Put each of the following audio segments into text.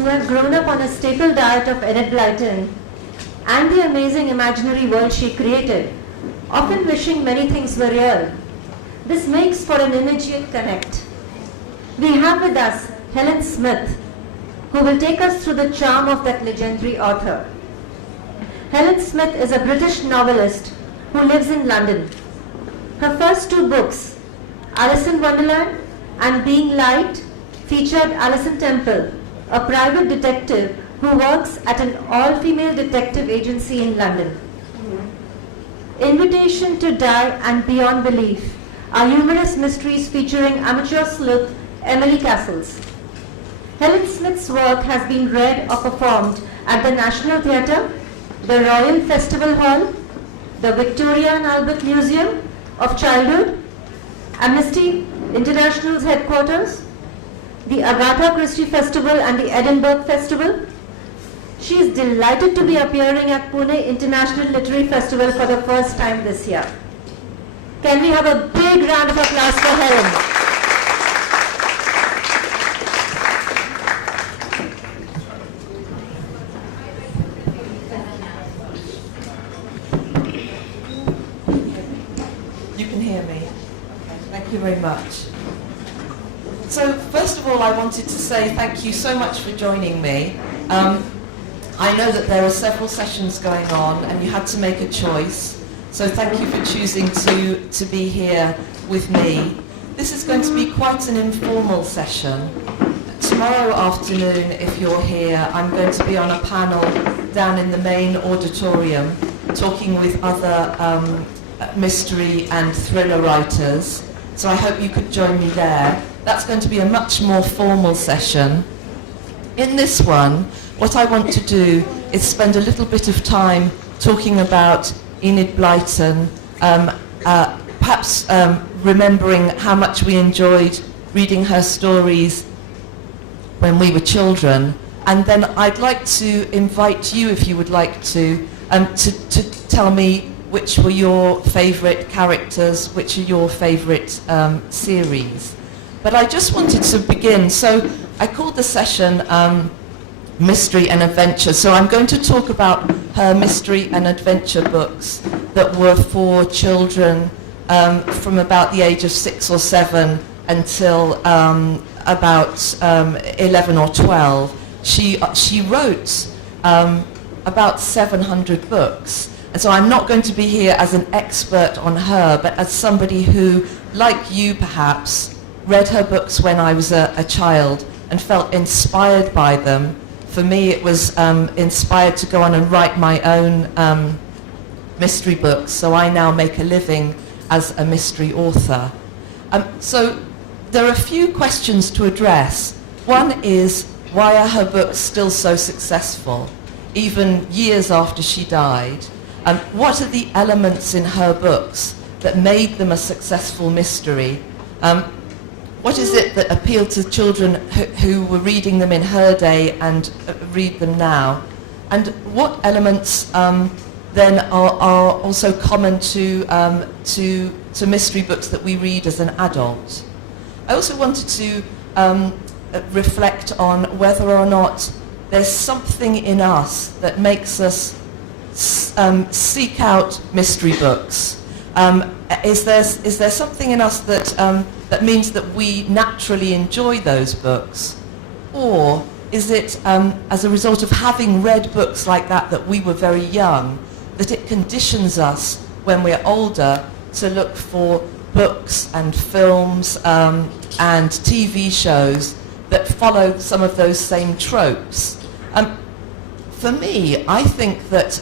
who have grown up on a staple diet of Enid Blyton and the amazing imaginary world she created, often wishing many things were real. This makes for an immediate connect. We have with us Helen Smith, who will take us through the charm of that legendary author. Helen Smith is a British novelist who lives in London. Her first two books, Alice in Wonderland and Being Light, featured Alison Temple, a private detective who works at an all-female detective agency in London. Invitation to Die and Beyond Belief are humorous mysteries featuring amateur sleuth Emily Castles. Helen Smith's work has been read or performed at the National Theatre, the Royal Festival Hall, the Victoria and Albert Museum of Childhood, Amnesty International's headquarters, the Agatha Christie Festival and the Edinburgh Festival. She is delighted to be appearing at Pune International Literary Festival for the first time this year. Can we have a big round of applause for Helen? You can hear me. Thank you very much. So first of all, I wanted to say thank you so much for joining me. I know that there are several sessions going on and you had to make a choice. So thank you for choosing to be here with me. This is going to be quite an informal session. Tomorrow afternoon, if you're here, I'm going to be on a panel down in the main auditorium talking with other mystery and thriller writers. So I hope you could join me there. That's going to be a much more formal session. In this one, what I want to do is spend a little bit of time talking about Enid Blyton, perhaps remembering how much we enjoyed reading her stories when we were children. And then I'd like to invite you, if you would like to tell me which were your favourite characters, which are your favourite series. But I just wanted to begin, so I called the session Mystery and Adventure. So I'm going to talk about her mystery and adventure books that were for children from about the age of 6 or 7 until about 11 or 12. She wrote about 700 books. And so I'm not going to be here as an expert on her, but as somebody who, like you perhaps, read her books when I was a child and felt inspired by them. For me, it was inspired to go on and write my own mystery books, so I now make a living as a mystery author. So there are a few questions to address. One is, why are her books still so successful, even years after she died? What are the elements in her books that made them a successful mystery? What is it that appealed to children who were reading them in her day and read them now? And what elements then are also common to mystery books that we read as an adult? I also wanted to reflect on whether or not there's something in us that makes us seek out mystery books. Is there something in us that means that we naturally enjoy those books? Or is it as a result of having read books like that we were very young, that it conditions us when we're older to look for books and films and TV shows that follow some of those same tropes? For me, I think that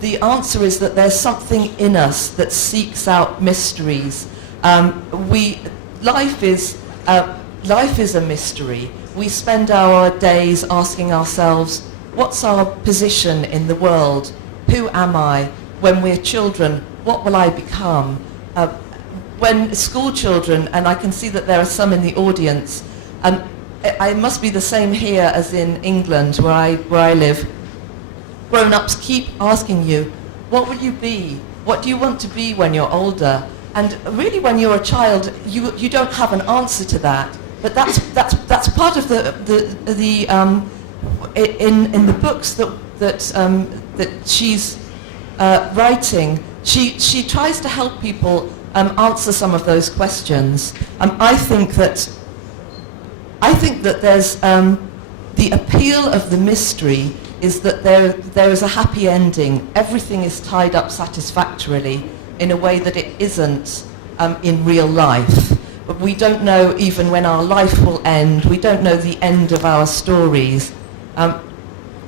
the answer is that there's something in us that seeks out mysteries. Life is a mystery. We spend our days asking ourselves, what's our position in the world? Who am I? When we're children, what will I become? When school children, and I can see that there are some in the audience, it must be the same here as in England, where I live. Grown-ups keep asking you, what will you be? What do you want to be when you're older? And really, when you're a child, you don't have an answer to that. but that's part of the in the books that she's writing. She tries to help people answer some of those questions. I think that there's the appeal of the mystery is that there is a happy ending. Everything is tied up satisfactorily in a way that it isn't in real life. But we don't know even when our life will end. We don't know the end of our stories.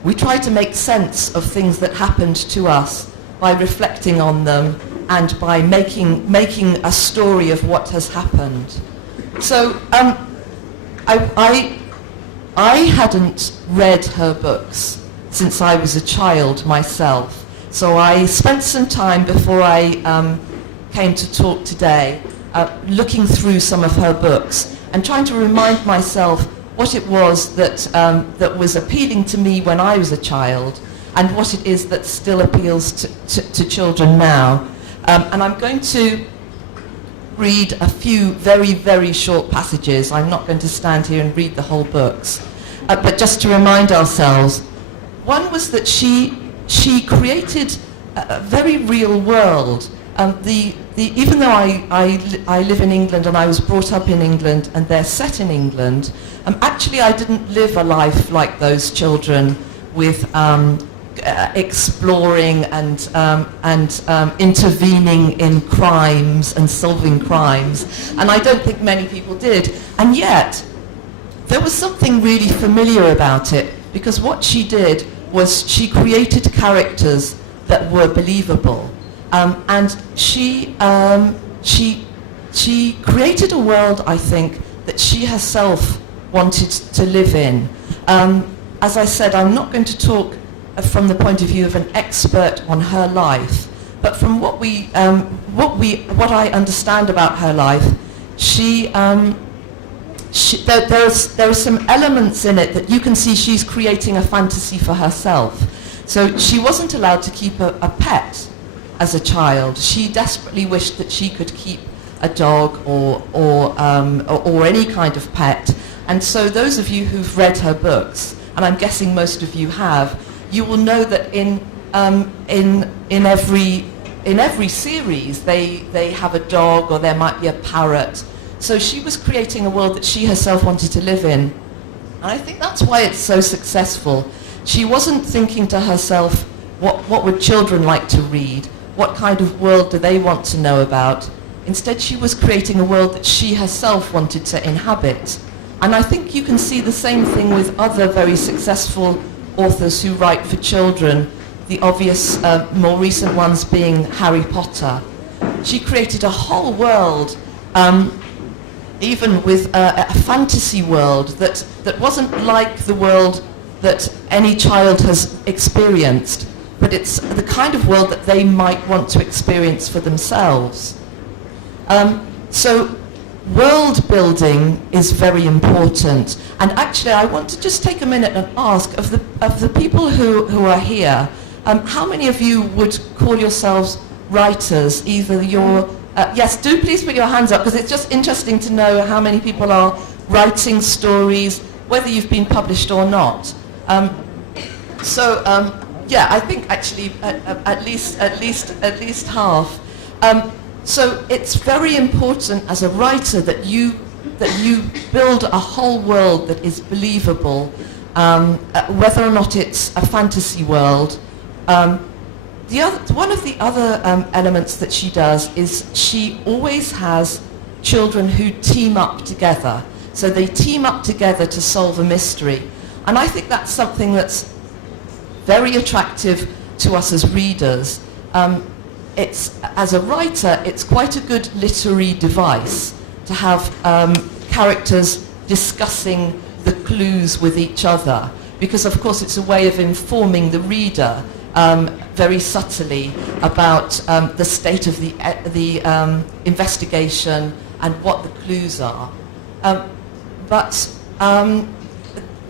We try to make sense of things that happened to us by reflecting on them and by making a story of what has happened. So I hadn't read her books since I was a child myself. So I spent some time before I came to talk today looking through some of her books and trying to remind myself what it was that was appealing to me when I was a child and what it is that still appeals to children now. And I'm going to read a few very, very short passages. I'm not going to stand here and read the whole books. But just to remind ourselves, one was that she created a very real world. Even though I live in England and I was brought up in England and they're set in England, actually I didn't live a life like those children with exploring and intervening in crimes and solving crimes. And I don't think many people did. And yet, there was something really familiar about it, because what she did was she created characters that were believable. And she created a world, I think, that she herself wanted to live in. As I said, I'm not going to talk from the point of view of an expert on her life, but from what I understand about her life, there are some elements in it that you can see she's creating a fantasy for herself. So she wasn't allowed to keep a pet as a child. She desperately wished that she could keep a dog or any kind of pet. And so those of you who've read her books, and I'm guessing most of you have, you will know that in every series they have a dog or there might be a parrot. So she was creating a world that she herself wanted to live in. And I think that's why it's so successful. She wasn't thinking to herself, what would children like to read? What kind of world do they want to know about? Instead, she was creating a world that she herself wanted to inhabit. And I think you can see the same thing with other very successful authors who write for children, the obvious, more recent ones being Harry Potter. She created a whole world, even with a fantasy world that wasn't like the world that any child has experienced, but it's the kind of world that they might want to experience for themselves. So world building is very important. And actually I want to just take a minute and ask of the people who are here, how many of you would call yourselves writers? Either you're yes, do please put your hands up, because it's just interesting to know how many people are writing stories, whether you've been published or not. Yeah, I think actually at least half. So it's very important as a writer that you build a whole world that is believable, whether or not it's a fantasy world. One of the other elements that she does is she always has children who team up together. So they team up together to solve a mystery. And I think that's something that's very attractive to us as readers. As a writer, it's quite a good literary device to have characters discussing the clues with each other, because of course it's a way of informing the reader very subtly about the state of the investigation and what the clues are. But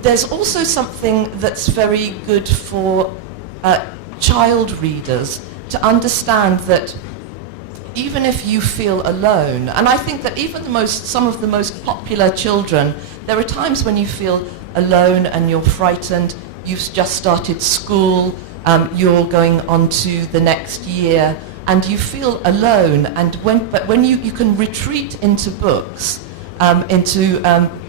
there's also something that's very good for child readers to understand, that even if you feel alone, and I think that even some of the most popular children, there are times when you feel alone and you're frightened, you've just started school, you're going on to the next year, and you feel alone, but when you can retreat into books, into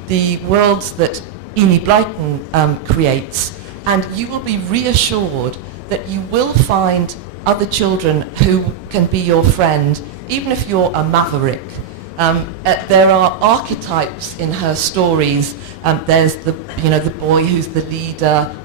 the worlds that Enid Blyton creates, and you will be reassured that you will find other children who can be your friend, even if you're a maverick. There are archetypes in her stories. There's the boy who's the leader.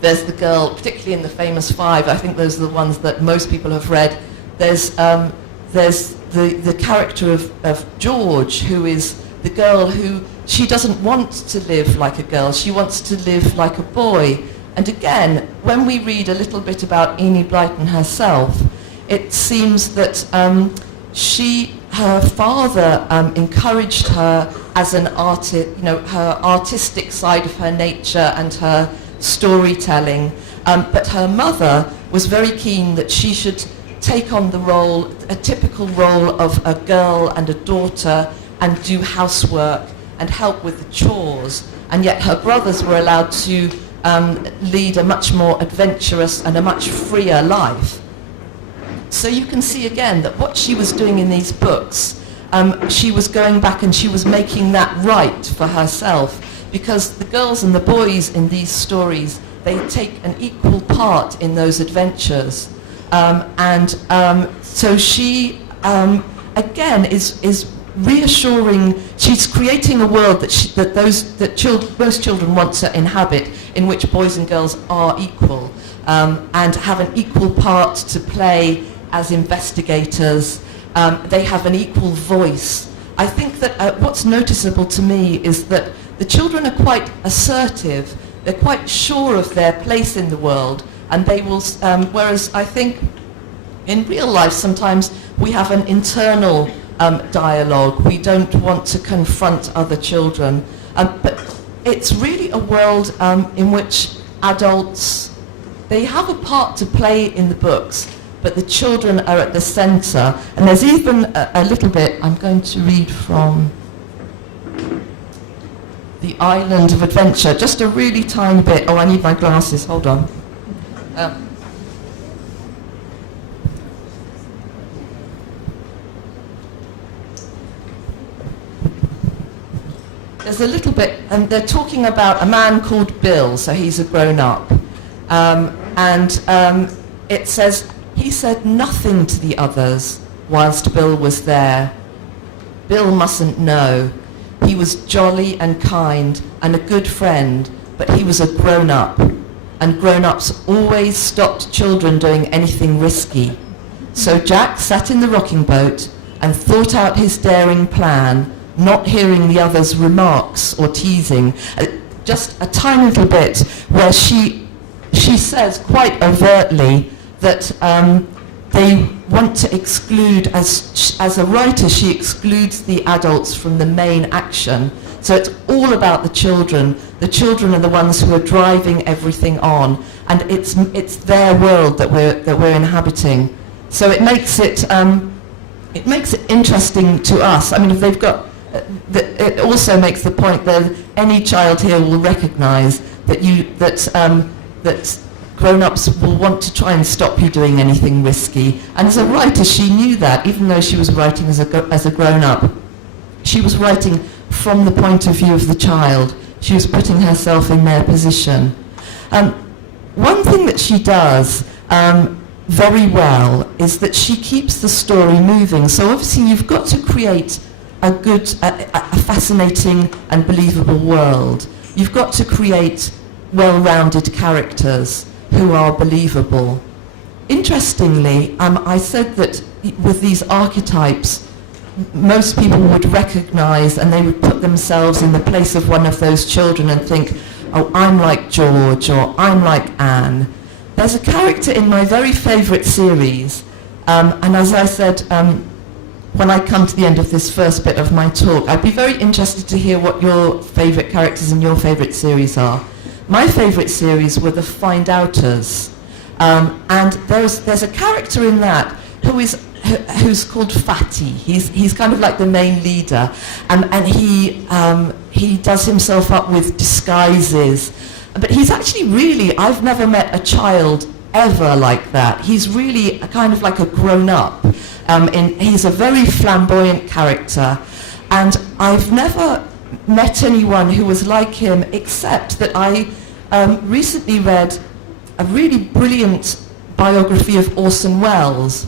There's the girl, particularly in the famous five. I think those are the ones that most people have read. There's the character of George, who is the girl who she doesn't want to live like a girl. She wants to live like a boy. And again, when we read a little bit about Enid Blyton herself, it seems that her father encouraged her as an artist, her artistic side of her nature and her storytelling. But her mother was very keen that she should take on the role, a typical role of a girl and a daughter, and do housework and help with the chores. And yet her brothers were allowed to lead a much more adventurous and a much freer life. So you can see again that what she was doing in these books, she was going back and she was making that right for herself, because the girls and the boys in these stories, they take an equal part in those adventures. So she, again, is reassuring. She's creating a world that most children want to inhabit, in which boys and girls are equal, and have an equal part to play as investigators. They have an equal voice. I think that what's noticeable to me is that the children are quite assertive. They're quite sure of their place in the world, and they will. Whereas I think in real life sometimes we have an internal dialogue. We don't want to confront other children, but it's really a world in which adults, they have a part to play in the books, but the children are at the centre. And there's even a little bit, I'm going to read from The Island of Adventure, just a really tiny bit. Oh, I need my glasses, hold on. There's a little bit, and they're talking about a man called Bill, so he's a grown-up. It says, he said nothing to the others whilst Bill was there. Bill mustn't know. He was jolly and kind and a good friend, but he was a grown-up, and grown-ups always stopped children doing anything risky. So Jack sat in the rocking boat and thought out his daring plan, not hearing the others' remarks or teasing. Just a tiny little bit where she says quite overtly that they want to exclude, as a writer, she excludes the adults from the main action. So it's all about the children. The children are the ones who are driving everything on, and it's their world that we're inhabiting. So it makes it interesting to us. I mean, if they've got, it also makes the point that any child here will recognise that grown-ups will want to try and stop you doing anything risky. And as a writer, she knew that, even though she was writing as a grown-up. She was writing from the point of view of the child. She was putting herself in their position. One thing that she does very well is that she keeps the story moving. So obviously you've got to create a fascinating and believable world. You've got to create well-rounded characters who are believable. Interestingly, I said that with these archetypes, most people would recognise, and they would put themselves in the place of one of those children and think, oh, I'm like George, or I'm like Anne. There's a character in my very favourite series, and as I said, when I come to the end of this first bit of my talk, I'd be very interested to hear what your favourite characters in your favourite series are. My favourite series were the Find Outers, and there's a character in that who is who's called Fatty. He's kind of like the main leader, and he does himself up with disguises. But he's actually really, I've never met a child ever like that. He's really kind of like a grown-up. He's a very flamboyant character, and I've never met anyone who was like him, except that I recently read a really brilliant biography of Orson Welles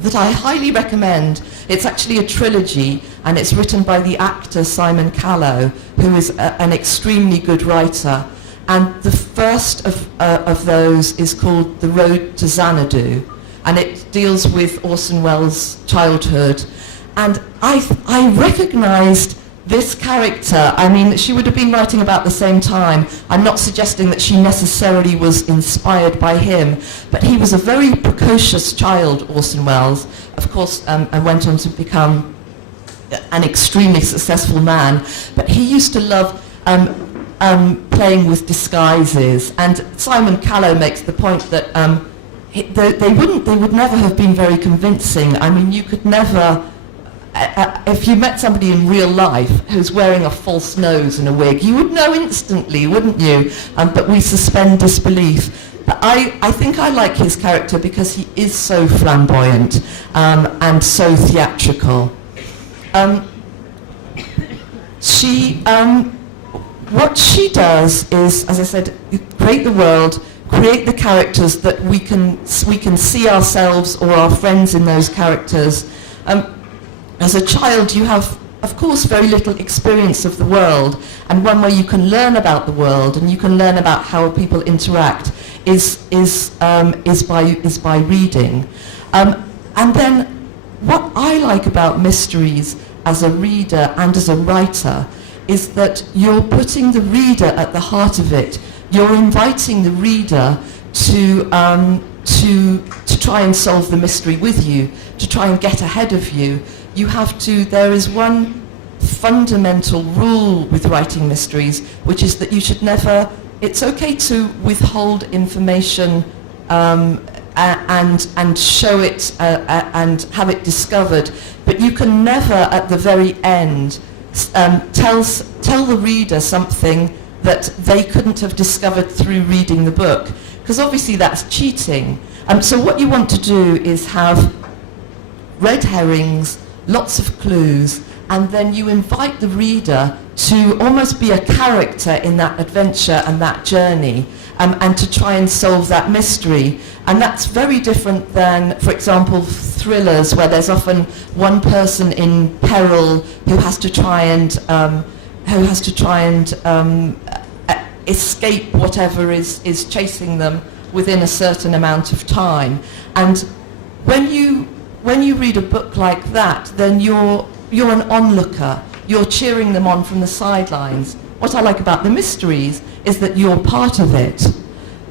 that I highly recommend. It's actually a trilogy, and it's written by the actor Simon Callow, who is an extremely good writer. And the first of those is called The Road to Xanadu, and it deals with Orson Welles' childhood. And I recognised this character. I mean, she would have been writing about the same time. I'm not suggesting that she necessarily was inspired by him, but he was a very precocious child, Orson Welles, of course, and went on to become an extremely successful man. But he used to love playing with disguises, and Simon Callow makes the point that they would never have been very convincing. I mean, you could never, if you met somebody in real life who's wearing a false nose and a wig, you would know instantly, wouldn't you? But we suspend disbelief. But I think I like his character because he is so flamboyant and so theatrical. What she does is, as I said, create the world, create the characters that we can see ourselves or our friends in those characters. As a child, you have, of course, very little experience of the world, and one way you can learn about the world and you can learn about how people interact is by reading. And then, what I like about mysteries as a reader and as a writer is that you're putting the reader at the heart of it. You're inviting the reader to try and solve the mystery with you, to try and get ahead of you. There is one fundamental rule with writing mysteries, which is that you should never, it's okay to withhold information and show it and have it discovered, but you can never at the very end tell the reader something that they couldn't have discovered through reading the book, because obviously that's cheating. So what you want to do is have red herrings, lots of clues, and then you invite the reader to almost be a character in that adventure and that journey, and to try and solve that mystery. And that's very different than, for example, thrillers, where there's often one person in peril who has to try and escape whatever is chasing them within a certain amount of time. And when you read a book like that, then you're an onlooker. You're cheering them on from the sidelines. What I like about the mysteries is that you're part of it.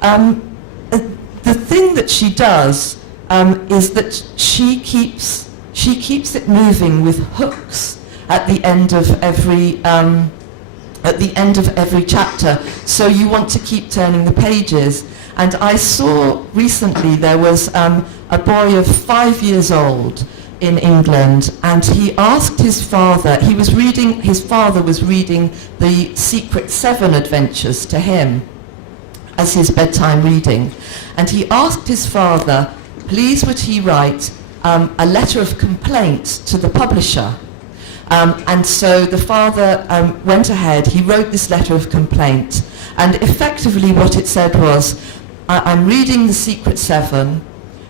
The thing that she does is that she keeps it moving with hooks at the end of every chapter. So you want to keep turning the pages. And I saw recently there was a boy of 5 years old in England, and he asked his father, his father was reading the Secret 7 adventures to him as his bedtime reading. And he asked his father, please would he write a letter of complaint to the publisher. And so the father went ahead, he wrote this letter of complaint, and effectively what it said was, I'm reading the Secret 7,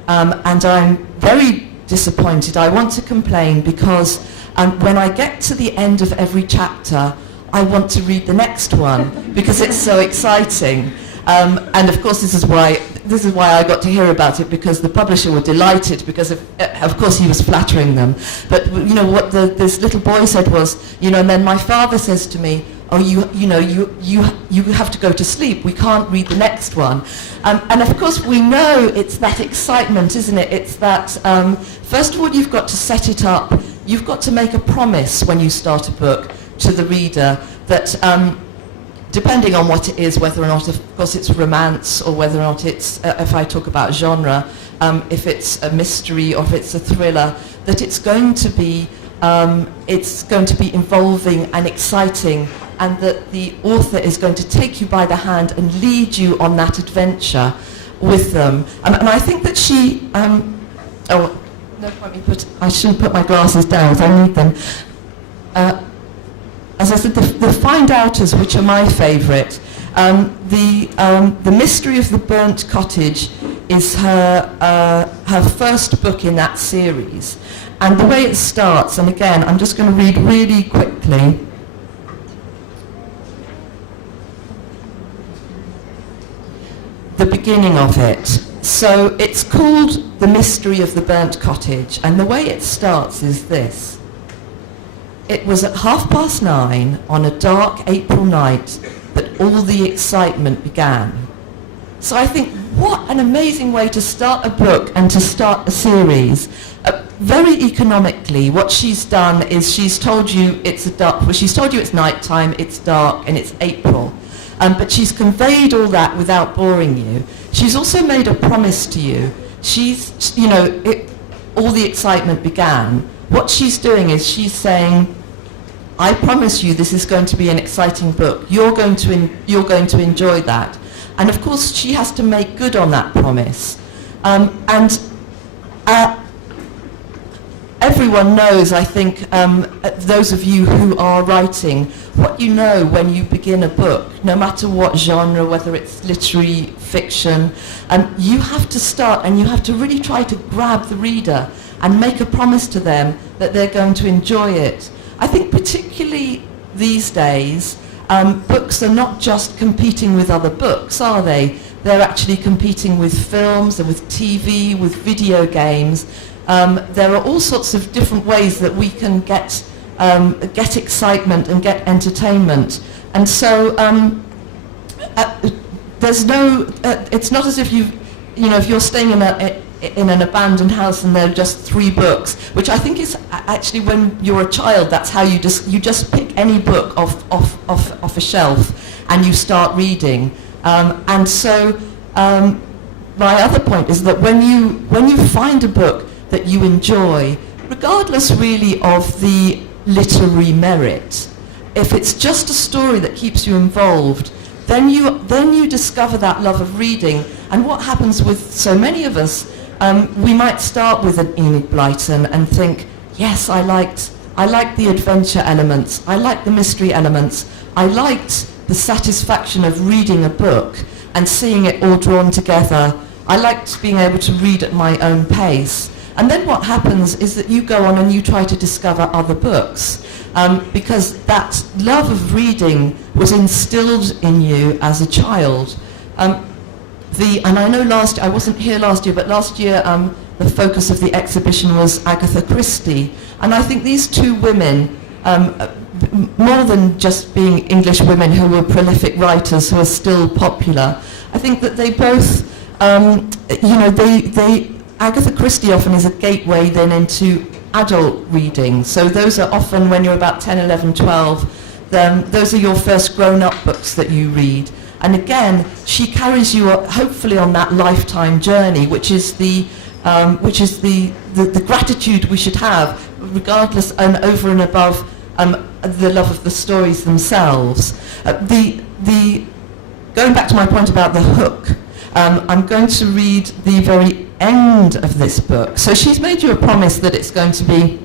and I'm very disappointed. I want to complain because when I get to the end of every chapter, I want to read the next one because it's so exciting. And of course, this is why I got to hear about it, because the publisher were delighted, because of course he was flattering them. But you know what this little boy said was, and then my father says to me, oh, you have to go to sleep. We can't read the next one. And of course we know it's that excitement, isn't it? It's that, first of all, you've got to set it up. You've got to make a promise when you start a book to the reader that depending on what it is, whether or not, of course, it's romance or whether or not it's, if I talk about genre, if it's a mystery or if it's a thriller, that it's going to be involving and exciting, and that the author is going to take you by the hand and lead you on that adventure with them. And I think that she, oh, no point I shouldn't put my glasses down, I need them. As I said, the Find Outers, which are my favourite, the Mystery of the Burnt Cottage is her first book in that series. And the way it starts, and again, I'm just going to read really quickly. The beginning of it. So it's called The Mystery of the Burnt Cottage, and the way it starts is this. It was at 9:30 on a dark April night that all the excitement began. So I think, what an amazing way to start a book and to start a series. Very economically, what she's done is she's told you it's nighttime, it's dark, and it's April. But she's conveyed all that without boring you. She's also made a promise to you. All the excitement began. What she's doing is she's saying, I promise you this is going to be an exciting book. You're going to enjoy that. And of course she has to make good on that promise. Everyone knows, I think, those of you who are writing, what you know when you begin a book, no matter what genre, whether it's literary fiction, you have to start and you have to really try to grab the reader and make a promise to them that they're going to enjoy it. I think particularly these days, books are not just competing with other books, are they? They're actually competing with films and with TV, with video games. There are all sorts of different ways that we can get excitement and get entertainment. And so it's not as if if you're staying in an abandoned house and there are just 3 books, which I think is actually, when you're a child, that's how you just pick any book off a shelf and you start reading. And so my other point is that when you find a book that you enjoy, regardless really of the literary merit, if it's just a story that keeps you involved, then you discover that love of reading. And what happens with so many of us, we might start with an Enid Blyton and think, yes, I liked the adventure elements, I liked the mystery elements, I liked the satisfaction of reading a book and seeing it all drawn together. I liked being able to read at my own pace. And then what happens is that you go on and you try to discover other books, because that love of reading was instilled in you as a child. And I know I wasn't here last year, but last year the focus of the exhibition was Agatha Christie. And I think these 2 women, more than just being English women who were prolific writers who are still popular, I think that they both, Agatha Christie often is a gateway then into adult reading. So those are often when you're about 10, 11, 12, those are your first grown-up books that you read. And again, she carries you hopefully on that lifetime journey, which is the gratitude we should have, regardless and over and above the love of the stories themselves. Going back to my point about the hook, I'm going to read the very end of this book. So she's made you a promise that it's going to be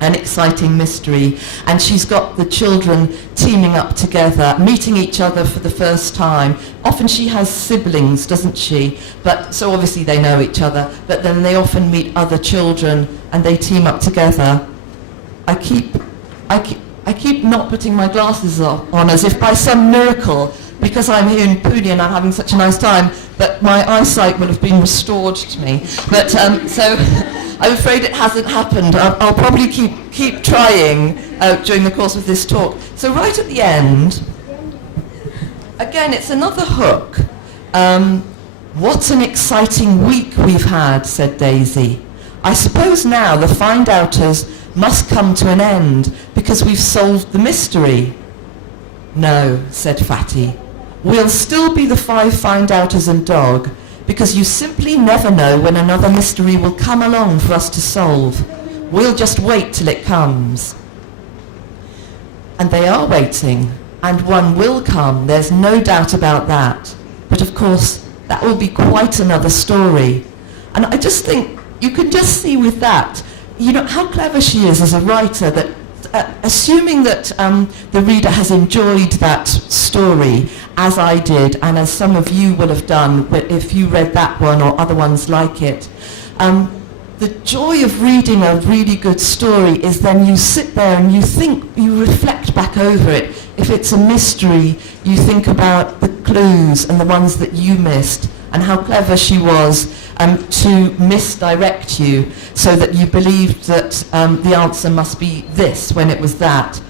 an exciting mystery, and she's got the children teaming up together, meeting each other for the first time. Often she has siblings, doesn't she? But so obviously they know each other, but then they often meet other children and they team up together. I keep not putting my glasses on as if by some miracle, because I'm here in Pune and I'm having such a nice time, that my eyesight will have been restored to me. But so I'm afraid it hasn't happened. I'll probably keep trying during the course of this talk. So right at the end, again, it's another hook. What an exciting week we've had, said Daisy. I suppose now the find-outers must come to an end because we've solved the mystery. No, said Fatty. We'll still be the five find-outers and dog, because you simply never know when another mystery will come along for us to solve. We'll just wait till it comes. And they are waiting, and one will come, there's no doubt about that. But of course, that will be quite another story. And I just think you can just see with that, you know, how clever she is as a writer, that assuming that the reader has enjoyed that story, as I did, and as some of you will have done if you read that one or other ones like it, the joy of reading a really good story is then you sit there and you think, you reflect back over it. If it's a mystery, you think about the clues and the ones that you missed, and how clever she was to misdirect you so that you believed that the answer must be this when it was that.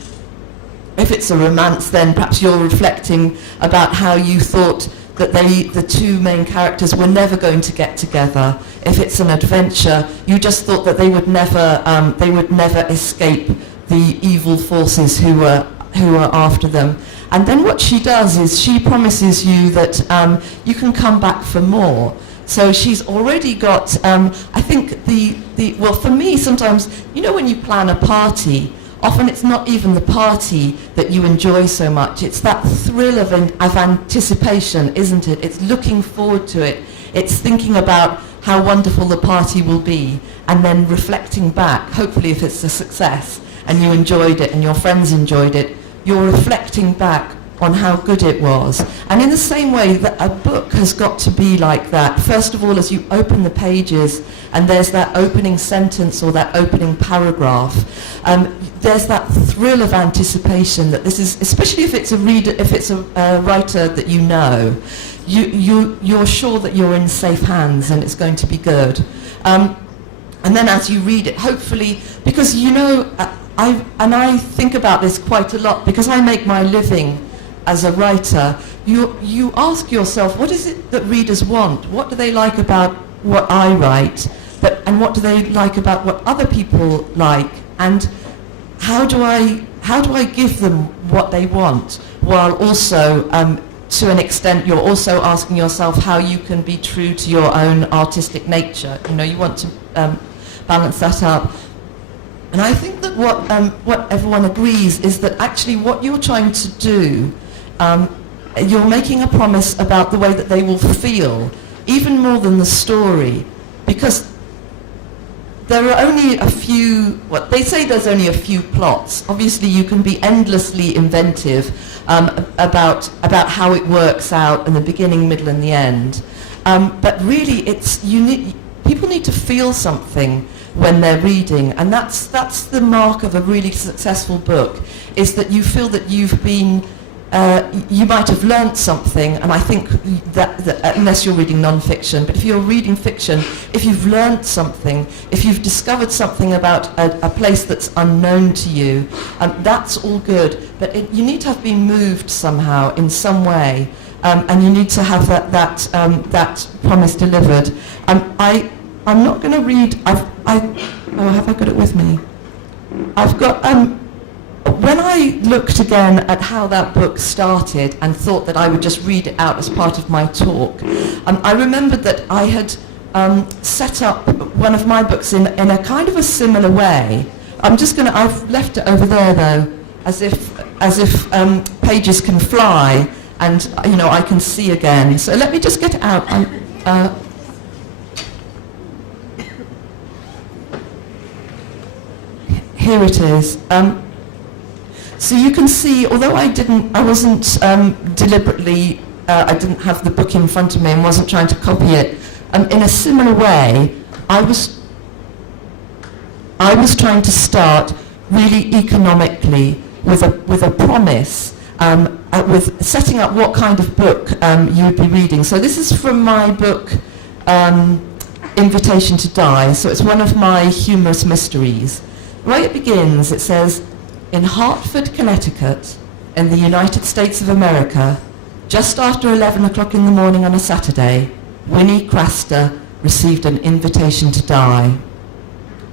If it's a romance, then perhaps you're reflecting about how you thought that the two main characters were never going to get together. If it's an adventure, you just thought that they would never escape the evil forces who were after them. And then what she does is she promises you that you can come back for more. So she's already got, I think well, for me sometimes, you know, when you plan a party, often it's not even the party that you enjoy so much. It's that thrill of anticipation, isn't it? It's looking forward to it. It's thinking about how wonderful the party will be, and then reflecting back, hopefully if it's a success, and you enjoyed it, and your friends enjoyed it, you're reflecting back on how good it was. And in the same way that a book has got to be like that, first of all, as you open the pages and there's that opening sentence or that opening paragraph, there's that thrill of anticipation that this is, especially if it's a reader, if it's a writer that you know, you're sure that you're in safe hands and it's going to be good. And then as you read it, hopefully, because you know, I think about this quite a lot because I make my living as a writer. You ask yourself, what is it that readers want? What do they like about what I write? And what do they like about what other people like? And how do I give them what they want? While also, to an extent, you're also asking yourself how you can be true to your own artistic nature. You know, you want to balance that up. And I think that what everyone agrees is that actually what you're trying to do, you're making a promise about the way that they will feel, even more than the story, because there are only a few, they say there's only a few plots. Obviously you can be endlessly inventive about how it works out in the beginning, middle and the end. But really people need to feel something when they're reading, and that's the mark of a really successful book, is that you feel that you've been, you might have learnt something, and I think that unless you're reading non-fiction, but if you're reading fiction, if you've learnt something, if you've discovered something about a place that's unknown to you, that's all good, but you need to have been moved somehow in some way, and you need to have that promise delivered. I'm not going to read. Have I got it with me? I've got. When I looked again at how that book started and thought that I would just read it out as part of my talk, I remembered that I had set up one of my books in a kind of a similar way. I've left it over there though, as if pages can fly, and you know I can see again. So let me just get it out. Here it is. So you can see, although I wasn't deliberately, I didn't have the book in front of me and wasn't trying to copy it. In a similar way, I was trying to start really economically with a promise, with setting up what kind of book you would be reading. So this is from my book, Invitation to Die. So it's one of my humorous mysteries. The way it begins, it says, in Hartford, Connecticut, in the United States of America, just after 11 o'clock in the morning on a Saturday, Winnie Craster received an invitation to die.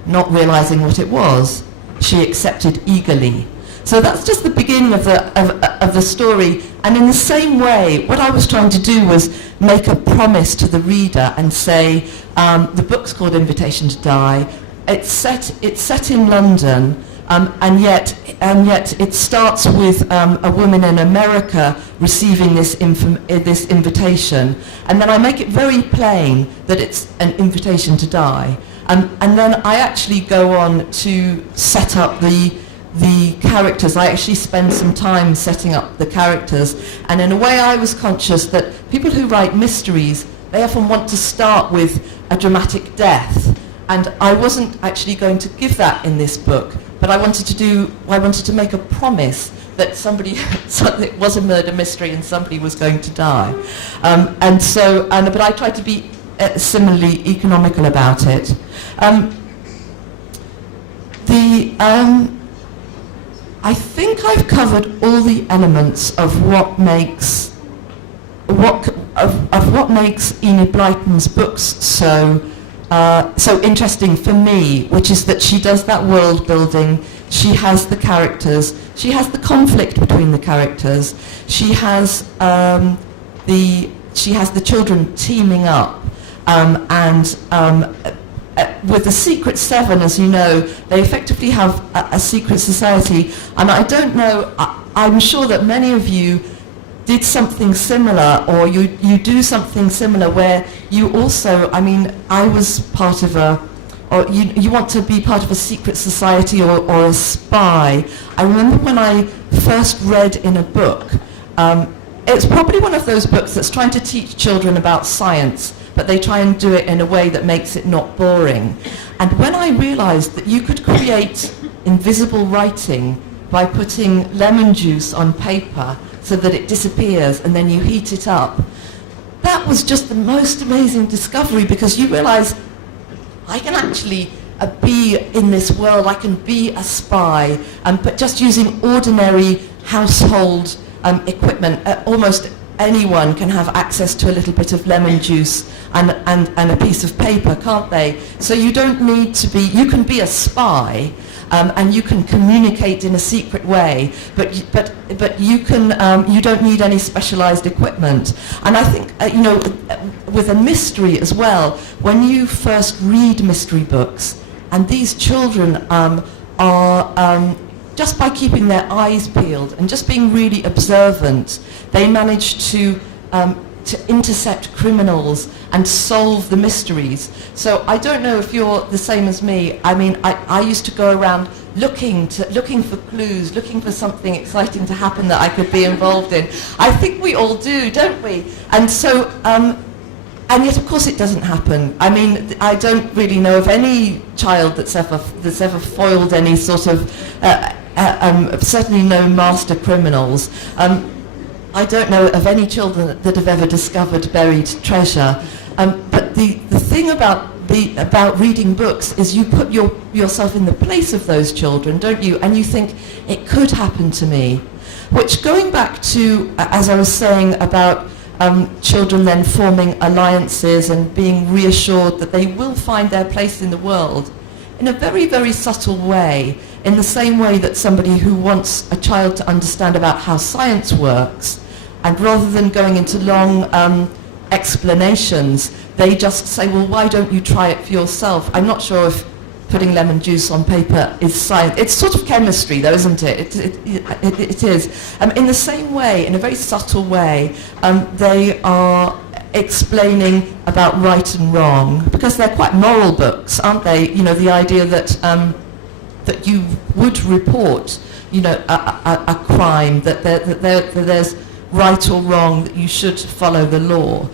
Not realizing what it was, she accepted eagerly. So that's just the beginning of of the story. And in the same way, what I was trying to do was make a promise to the reader and say, the book's called Invitation to Die. It's set in London, and yet it starts with a woman in America receiving this invitation, and then I make it very plain that it's an invitation to die, and then I actually go on to set up the characters. I actually spend some time setting up the characters, and in a way I was conscious that people who write mysteries, they often want to start with a dramatic death, and I wasn't actually going to give that in this book, but I wanted to make a promise that it was a murder mystery and somebody was going to die, but I tried to be similarly economical about it. I think I've covered all the elements of what makes Enid Blyton's books so interesting for me, which is that she does that world building, she has the characters, she has the conflict between the characters, she has the children teaming up, with the Secret Seven, as you know, they effectively have a secret society, and I don't know, I'm sure that many of you did something similar, or you do something similar where you also, I was part of or you want to be part of a secret society or a spy. I remember when I first read in a book, it's probably one of those books that's trying to teach children about science, but they try and do it in a way that makes it not boring. And when I realized that you could create invisible writing by putting lemon juice on paper so that it disappears and then you heat it up, that was just the most amazing discovery, because you realize I can actually be in this world, I can be a spy, but just using ordinary household equipment. Almost anyone can have access to a little bit of lemon juice and a piece of paper, can't they? So you don't need to be, you can be a spy, and you can communicate in a secret way, but you don't need any specialized equipment. And I think with a mystery as well, when you first read mystery books, and these children are just by keeping their eyes peeled and just being really observant, they manage to intercept criminals and solve the mysteries. So I don't know if you're the same as me. I used to go around looking for clues, looking for something exciting to happen that I could be involved in. I think we all do, don't we? And so, and yet of course it doesn't happen. I don't really know of any child that's ever foiled any sort of, certainly no master criminals. I don't know of any children that have ever discovered buried treasure. But the thing about reading books is you put yourself in the place of those children, don't you? And you think, it could happen to me. Which, going back to, as I was saying, about children then forming alliances and being reassured that they will find their place in the world, in a very, very subtle way, in the same way that somebody who wants a child to understand about how science works, and rather than going into long explanations, they just say, well, why don't you try it for yourself? I'm not sure if putting lemon juice on paper is science. It's sort of chemistry, though, isn't it? It is. In the same way, in a very subtle way, they are explaining about right and wrong, because they're quite moral books, aren't they? The idea that that you would report, a crime, that there's right or wrong, that you should follow the law.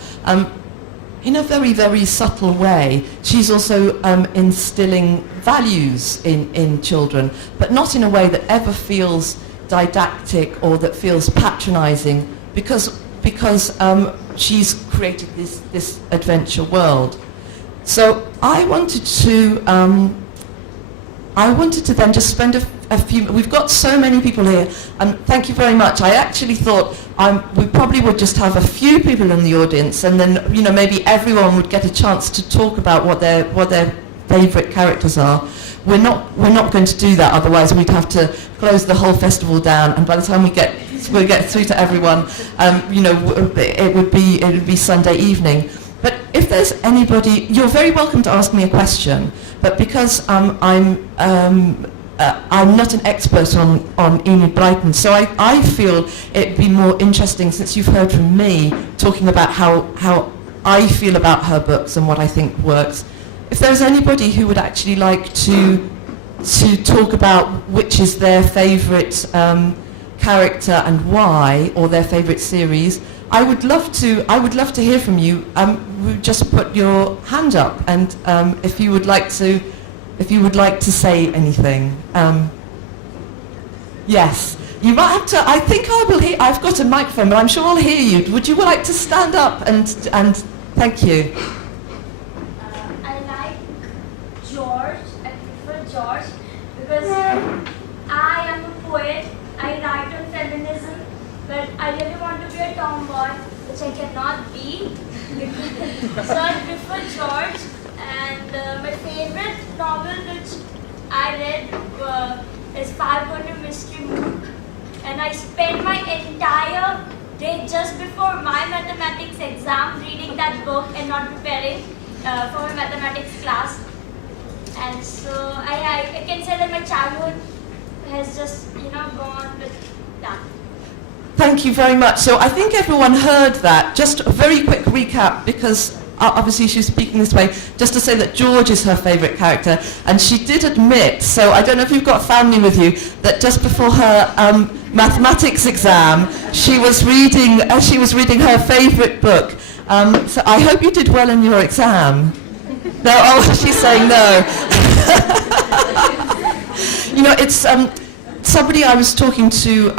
In a very, very subtle way, she's also instilling values in children, but not in a way that ever feels didactic or that feels patronizing, because she's created this adventure world. So I wanted to then just spend a few. We've got so many people here, and thank you very much. I actually thought we probably would just have a few people in the audience, and then maybe everyone would get a chance to talk about what their favourite characters are. We're not going to do that, otherwise we'd have to close the whole festival down, and by the time we get we'll get through to everyone. It would be Sunday evening. But if there's anybody, you're very welcome to ask me a question. But because I'm not an expert on Enid Blyton, so I feel it'd be more interesting, since you've heard from me talking about how I feel about her books and what I think works. If there's anybody who would actually like to talk about which is their favourite character and why, or their favourite series, I would love to hear from you. Just put your hand up, and if you would like to say anything. Yes, you might have to. I think I will hear. I've got a microphone, but I'm sure I'll hear you. Would you like to stand up and thank you? I like George. I prefer George because I am a poet. I write on feminism, but I really want to be a tomboy, which I cannot be. So I prefer George. And my favorite novel which I read is 500 Mystery Moon. And I spent my entire day just before my mathematics exam reading that book and not preparing for my mathematics class. And so I can say that my childhood has just gone with that. Thank you very much. So I think everyone heard that. Just a very quick recap, because obviously she's speaking this way, just to say that George is her favourite character, and she did admit, so I don't know if you've got family with you, that just before her mathematics exam, she was reading her favourite book. So I hope you did well in your exam. No, oh, she's saying no. It's somebody I was talking to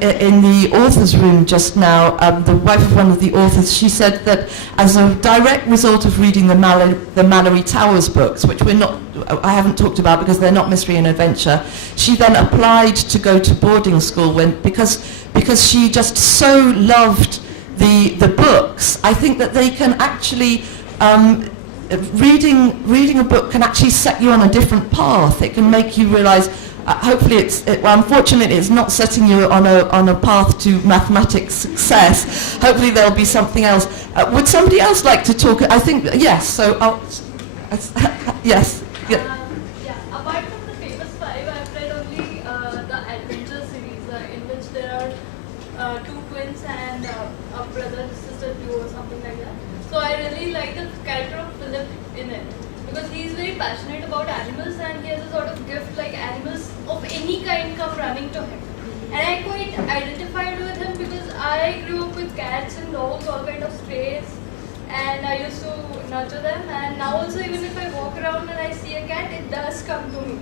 in the author's room just now, the wife of one of the authors. She said that as a direct result of reading the Mallory Towers books, which I haven't talked about because they're not mystery and adventure, she then applied to go to boarding school because she just so loved the books. I think that they can actually reading a book can actually set you on a different path. It can make you realise. Hopefully, unfortunately, it's not setting you on a path to mathematics success. Hopefully, there'll be something else. Would somebody else like to talk? I think yes. So, yes. Yeah. Apart from the famous five, I've read only the adventure series, in which there are two twins and a brother-sister duo or something like that. So I really like the character of Philip in it, because he's very passionate about animals and he has a sort of gift, like animals of any kind come running to him. And I quite identified with him because I grew up with cats and dogs, all kind of strays, and I used to nurture them. And now also, even if I walk around and I see a cat, it does come to me.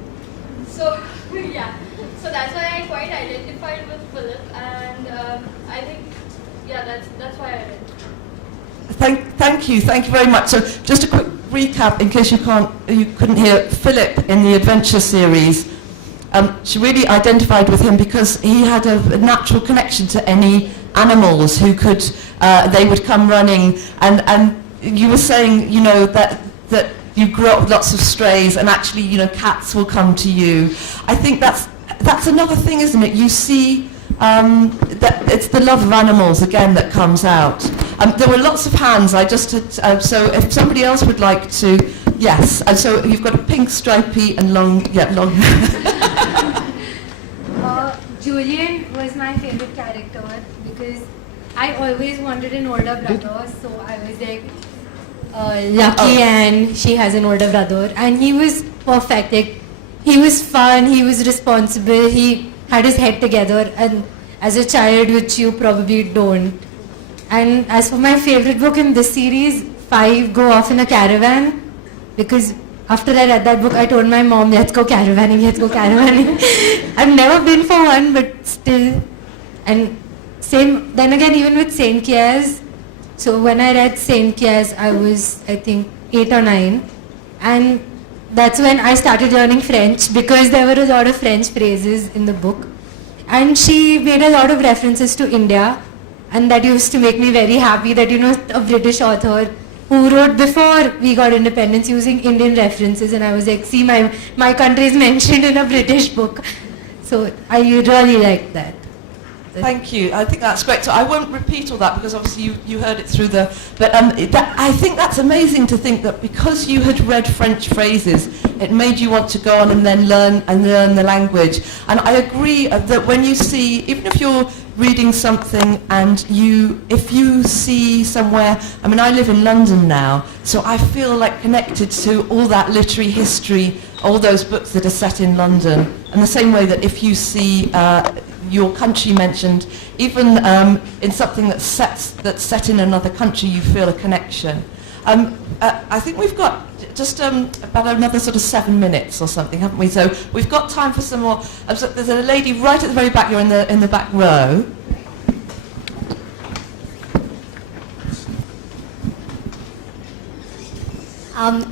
So yeah, so that's why I quite identified with Philip, and I think that's why I read. Thank you very much. So just a quick recap in case you couldn't hear. Philip in the adventure series, she really identified with him because he had a natural connection to any animals who could they would come running, and you were saying that you grew up with lots of strays, and actually cats will come to you. I think that's another thing, isn't it? You see that it's the love of animals again that comes out. There were lots of hands. I just had, so if somebody else would like to, yes. And so you've got a pink, stripy, and long. Julian was my favorite character because I always wanted an older brother, so I was like lucky, and she has an older brother, and he was perfect. Like, he was fun, he was responsible, he had his head together, and as a child, which you probably don't. And as for my favorite book in this series, 5 go off in a caravan, because after I read that book, I told my mom, let's go caravanning. I've never been for one, but still. And same, then again, even with Saint Kia's. So when I read Saint Kia's, I was, I think, 8 or 9. And that's when I started learning French, because there were a lot of French phrases in the book. And she made a lot of references to India. And that used to make me very happy that, a British author who wrote before we got independence using Indian references, and I was like, see, my country is mentioned in a British book. So I really liked that. Thank you. I think that's great. So I won't repeat all that because obviously you heard it through the... But I think that's amazing to think that because you had read French phrases, it made you want to go on and then learn the language. And I agree that when you see, even if you're reading something and if you see somewhere... I mean, I live in London now, so I feel like connected to all that literary history, all those books that are set in London. And the same way that if you see... your country mentioned, even in something that's set in another country, you feel a connection. I think we've got just about another sort of 7 minutes or something, haven't we? So we've got time for some more. So there's a lady right at the very back. You're in the back row.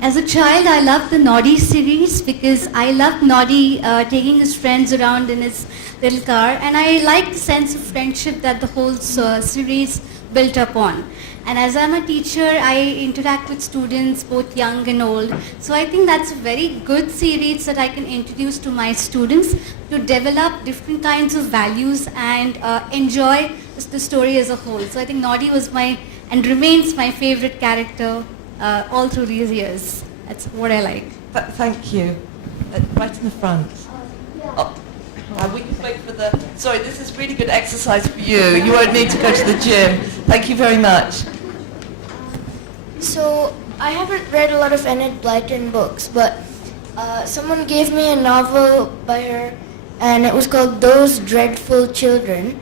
As a child, I loved the Noddy series because I loved Noddy taking his friends around in his little car, and I liked the sense of friendship that the whole series built upon. And as I'm a teacher, I interact with students, both young and old. So I think that's a very good series that I can introduce to my students to develop different kinds of values and enjoy the story as a whole. So I think Noddy was and remains my favorite character all through these years. That's what I like. Thank you. Right in the front. We can wait for the... Sorry, this is really good exercise for you. You won't need to go to the gym. Thank you very much. So, I haven't read a lot of Enid Blyton books, but someone gave me a novel by her, and it was called Those Dreadful Children.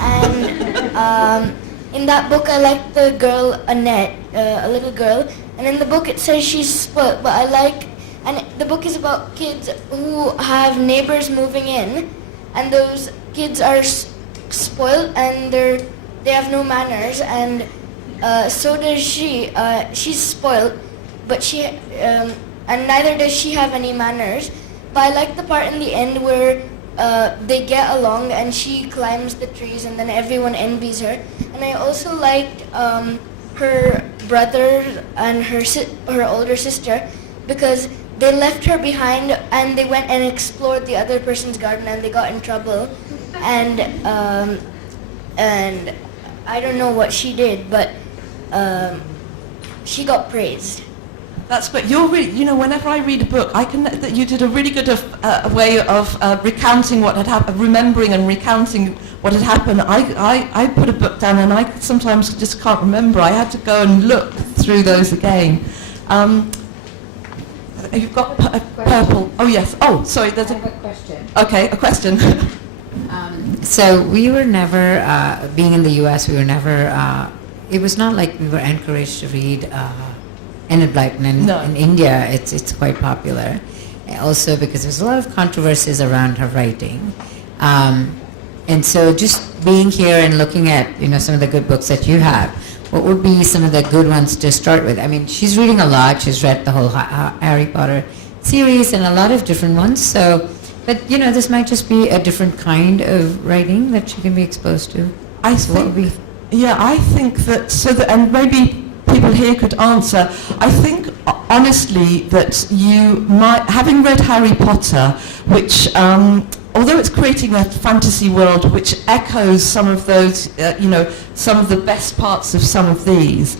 And in that book, I liked the girl Annette, a little girl. And in the book, it says she's spoiled, but I like... And the book is about kids who have neighbors moving in, and those kids are spoiled and they have no manners, and so does she. She's spoiled, but and neither does she have any manners. But I like the part in the end where they get along and she climbs the trees and then everyone envies her. And I also liked her brother and her older sister, because they left her behind and they went and explored the other person's garden and they got in trouble. And I don't know what she did, but she got praised. That's great. Whenever I read a book, that you did a really good way of recounting what had happened, remembering and recounting what had happened. I put a book down and I sometimes just can't remember. I had to go and look through those again. You've got purple. Oh yes. Oh, sorry. There's I have a question. Okay, a question. So we were never, being in the U.S., we were never, it was not like we were encouraged to read Enid Blyton. In India, it's quite popular. Also because there's a lot of controversies around her writing. And so just being here and looking at, some of the good books that you have, what would be some of the good ones to start with? I mean, she's reading a lot. She's read the whole Harry Potter series and a lot of different ones. So, but this might just be a different kind of writing that she can be exposed to. I think that, and maybe people here could answer. I think honestly that you might, having read Harry Potter, which although it's creating a fantasy world which echoes some of those, some of the best parts of some of these,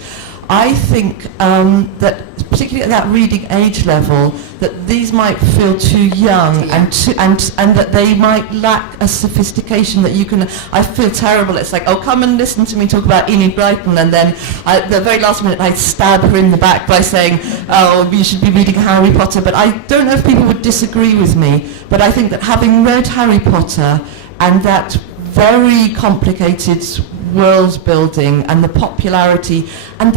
I think that particularly at that reading age level, that these might feel too young and that they might lack a sophistication that you can. I feel terrible. It's like, oh, come and listen to me talk about Enid Blyton, and then the very last minute I stab her in the back by saying, oh, you should be reading Harry Potter. But I don't know if people would disagree with me. But I think that having read Harry Potter and that very complicated world building and the popularity and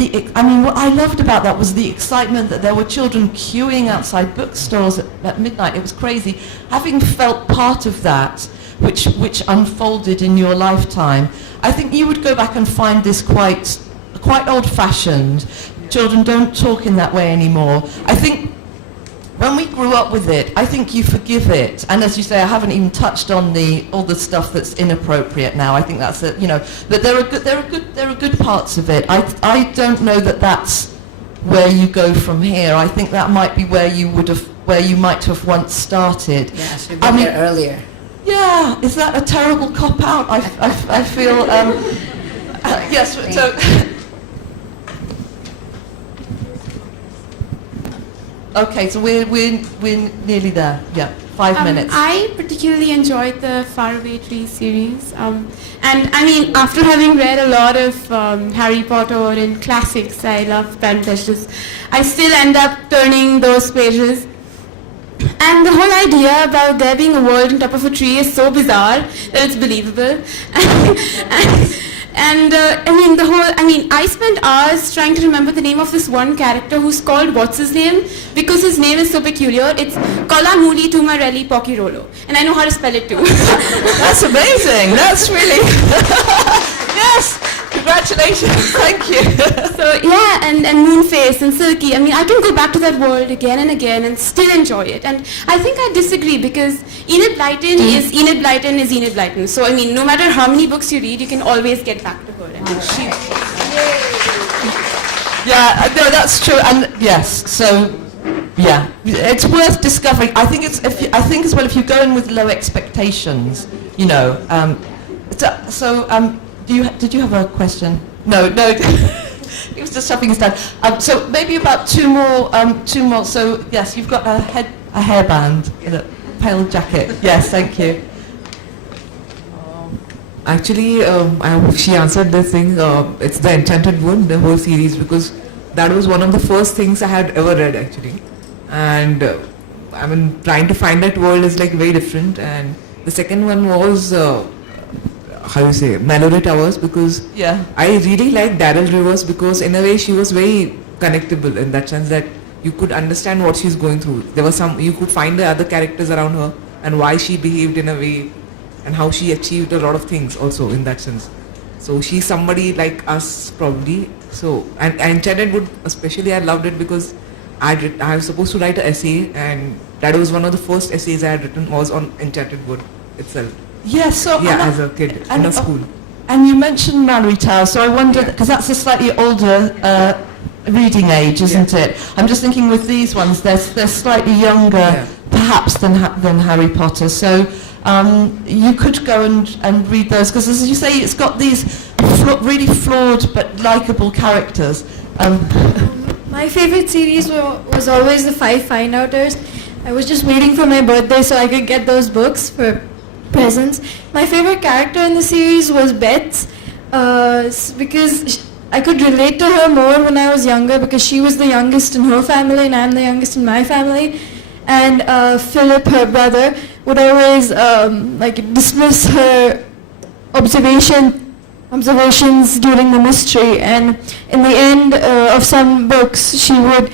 what I loved about that was the excitement that there were children queuing outside bookstores at midnight. It was crazy. Having felt part of that, which unfolded in your lifetime, I think you would go back and find this quite old-fashioned. Children don't talk in that way anymore. I think when we grew up with it, I think you forgive it. And as you say, I haven't even touched on all the stuff that's inappropriate now. I think that's but there are good parts of it. I don't know that that's where you go from here. I think that might be where you might have once started. Yeah, should have been there earlier. Yeah, is that a terrible cop-out? I feel, yes, so... Okay, so we're nearly there. Yeah, 5 minutes. I particularly enjoyed the Faraway Trees series. And I mean, after having read a lot of Harry Potter and classics, I love Pride and Prejudice, I still end up turning those pages. And the whole idea about there being a world on top of a tree is so bizarre that it's believable. I spent hours trying to remember the name of this one character who's called what's his name, because his name is so peculiar. It's Kola Mooli Tumarelli Pokirolo, and I know how to spell it too. That's amazing. That's really... Yes! Congratulations. Thank you. So yeah, and Moonface and Silky. I mean, I can go back to that world again and again and still enjoy it. And I think I disagree, because Enid Blyton is Enid Blyton is Enid Blyton. So I mean, no matter how many books you read, you can always get back to her. And Yeah, no, that's true. And yes, so yeah, it's worth discovering. I think as well, if you go in with low expectations, you know. Did you have a question? No. He was just shoving his head. So maybe about two more. So yes, you've got a hairband in a pale jacket. Yes, thank you. Actually, she answered this thing. It's the Enchanted Wood, the whole series, because that was one of the first things I had ever read actually, and I mean, trying to find that world is like very different. And the second one was. How do you say, Mallory Towers, because I really liked Daryl Rivers, because in a way she was very connectable in that sense that you could understand what she's going through. There was you could find the other characters around her and why she behaved in a way and how she achieved a lot of things also in that sense. So she's somebody like us probably. So, and Enchanted Wood especially, I loved it because I was supposed to write an essay, and that was one of the first essays I had written was on Enchanted Wood itself. Yes, so as a kid in a school. And you mentioned Mallory Towers, so I wondered, because that's a slightly older reading age, isn't it? I'm just thinking with these ones, they're slightly younger, perhaps, than Harry Potter. So you could go and read those, because as you say, it's got these really flawed but likable characters. My favorite series was always the 5 Fine Outers. I was just waiting for my birthday so I could get those books for presents. My favorite character in the series was Bets, because I could relate to her more when I was younger, because she was the youngest in her family and I'm the youngest in my family. And Philip, her brother, would always dismiss her observations during the mystery, and in the end of some books she would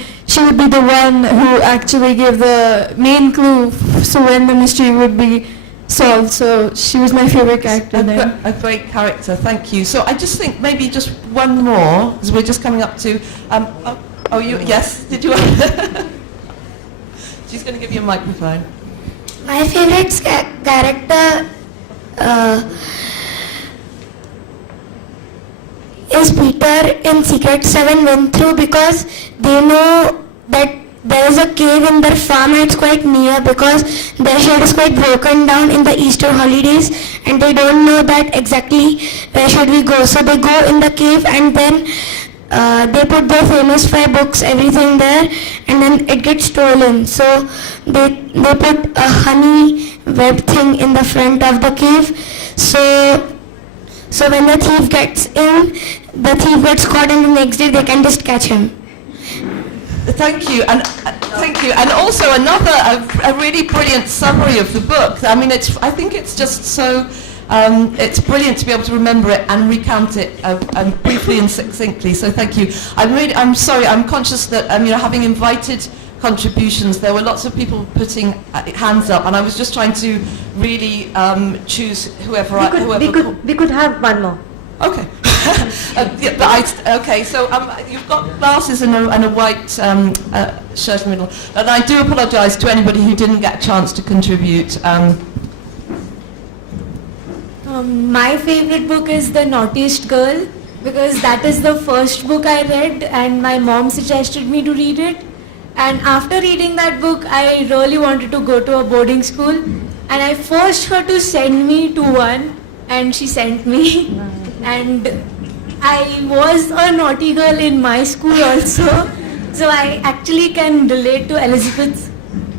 be the one who actually gave the main clue, so when the mystery would be solved. So she was my favorite character there. A great character, thank you. So I just think maybe just one more, because we're just coming up to... yes, did you... She's going to give you a microphone. My favorite character is Peter in Secret 7 went through, because they know that there is a cave in their farm and it's quite near, because their shed is quite broken down in the Easter holidays and they don't know that exactly where should we go. So they go in the cave and then they put their famous 5 books, everything there, and then it gets stolen. So they put a honey web thing in the front of the cave. So when the thief gets in, the thief gets caught, and the next day they can just catch him. Thank you, and also another a really brilliant summary of the book. I mean, I think it's just so. It's brilliant to be able to remember it and recount it briefly and succinctly. So thank you. I'm sorry. I'm conscious that having invited contributions, there were lots of people putting hands up, and I was just trying to really choose whoever. We could have one more. Okay. Okay. So you've got glasses and a white shirt in the middle, and I do apologise to anybody who didn't get a chance to contribute. My favorite book is The Naughtiest Girl, because that is the first book I read and my mom suggested me to read it. And after reading that book, I really wanted to go to a boarding school. and I forced her to send me to one, and she sent me. And I was a naughty girl in my school also, so I actually can relate to Elizabeth.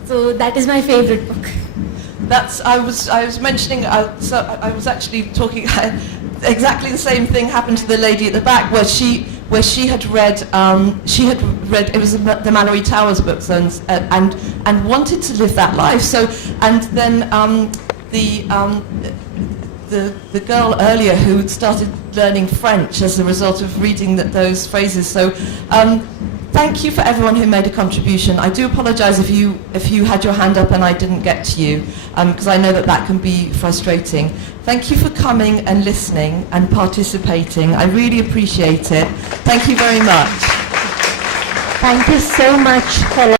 So that is my favorite book. I was mentioning. So I was actually talking. Exactly the same thing happened to the lady at the back, where she had read. It was the Mallory Towers books and wanted to live that life. So and then the girl earlier who started learning French as a result of reading those phrases. So thank you for everyone who made a contribution. I do apologise if you had your hand up and I didn't get to you, because I know that can be frustrating. Thank you for coming and listening and participating. I really appreciate it. Thank you very much. Thank you so much, Helen.